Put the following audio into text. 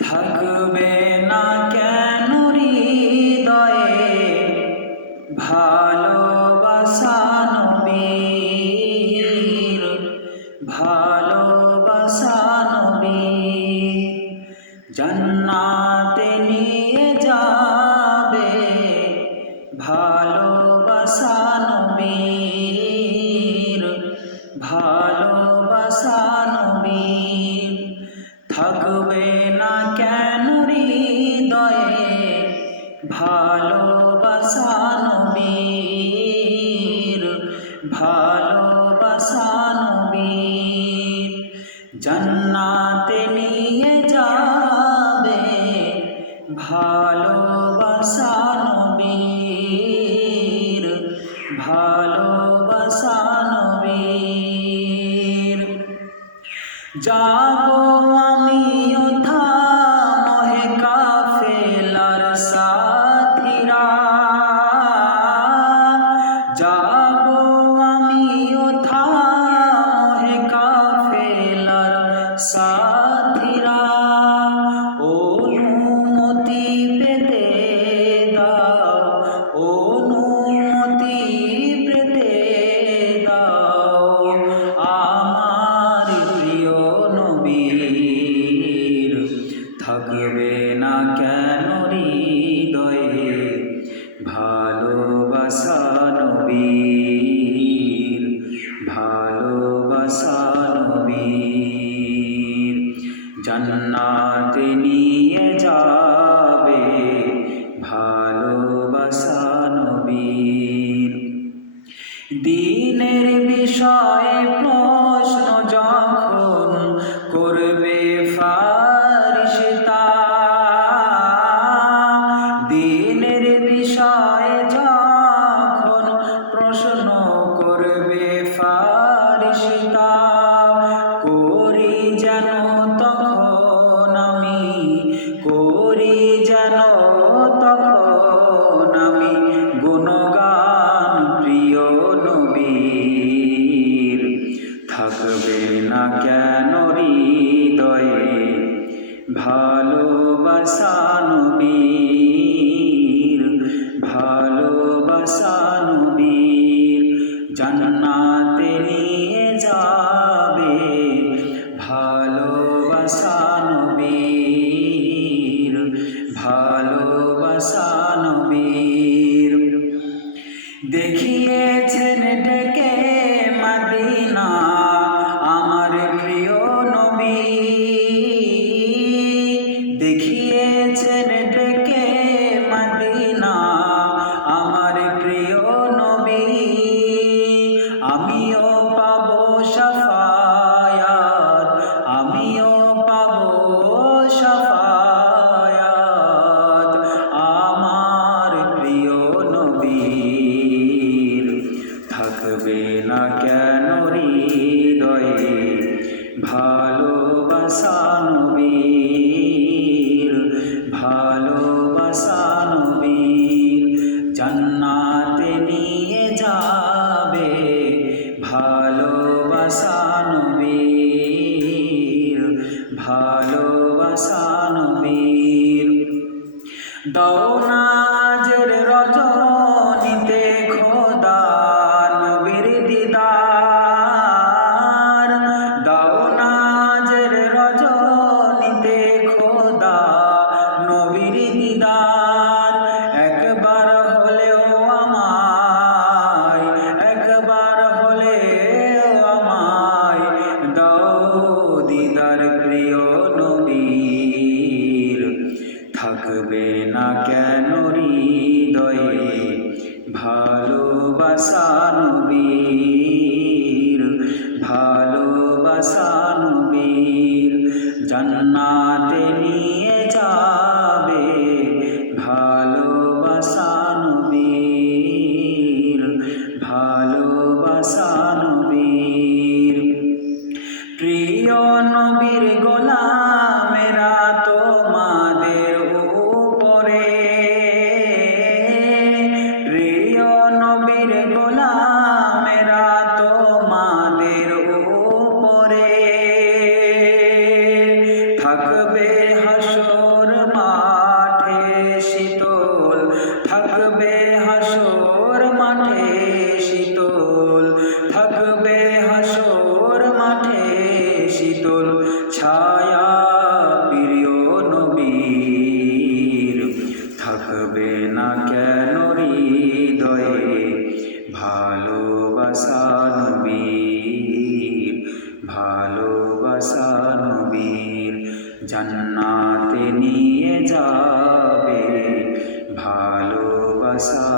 থাকবে না কেন হৃদয়ে ভালোবাসা নবীর, ভালোবাসা নবীর। জান্নাতে নিয়ে যাবে ভালোবাসা নবীর, ভালোবাসা নবীর। থাকবে না কেন হৃদয়ে ভালোবাসা নবীর, ভালোবাসা নবীর। জান্নাতে নিয়ে যাবে ভালোবাসা নবীর, ভালোবাসা নবীর। যাবো আমিও থামহে কাফেলার সাথীরা, যাবো আমিও থামহে কাফেলার সাথীরা। অনুমতি পেতে দাও, অনুমতি পেতে দাও আমার প্রিয় নবীর। থাকবে না কেন হৃদয়ে ভালোবাসা নবীর, ভালোবাসা নবীর। জান্নাতে নিয়ে যাবে ভালোবাসা নবীর। দিনের বিষয়ে প্রশ্ন যখন করবে ফারিস্তা, দিনের বিষয়ে যখন প্রশ্ন করবে ফারিস্তা, করি যেন তখন আমি, করি যেন তখন আমি গুণগান প্রিয় নবীর। থাকবে না কেন হৃদয়ে ভালোবাসা নবীর, ভালোবাসা নবীর। জান্নাতে নিয়ে যাবে ভালোবাসা নবীর, ভালোবাসা নবীর। দেখিয়েছেন ডেকে মদিনা আমার প্রিয় নবী, দেখিয়েছেন ডেকে মদিনা আমার প্রিয় নবী। আমিও পাবো শাফায়াত, আমিও পাবো শাফায়াত আমার প্রিয় নবীর। থাকবে না কেন হৃদয়ে ভালোবাসা নবীর, ভালোবাসা নবীর। জান্নাতে নিয়ে যাবে ভালোবাসা নবীর, ভালোবাসা নবীর। দাও না আজের রজনীতে খোদা নবীর দিদার, দাও না আজের রজনীতে খোদা নবীর দিদার। একবার হলেও আমায়, একবার হলেও আমায় দাও দিদার প্রিয় নবীর। থাকবে না কেন হৃদয়ে ভালোবাসা নবীর, ভালোবাসা নবীর। জান্নাতে নিয়ে যাবে ভালোবাসা নবীর, ভালোবাসা নবীর। প্রিয় নবীর গোলামেরা তোমাদের উপরে, প্রিয় নবীর গোলামেরা তোমাদের উপরে। থাকবে হাস ভালোবাসা নবীর, ভালোবাসা নবীর, জান্নাতে নিয়ে যাবে ভালোবাসা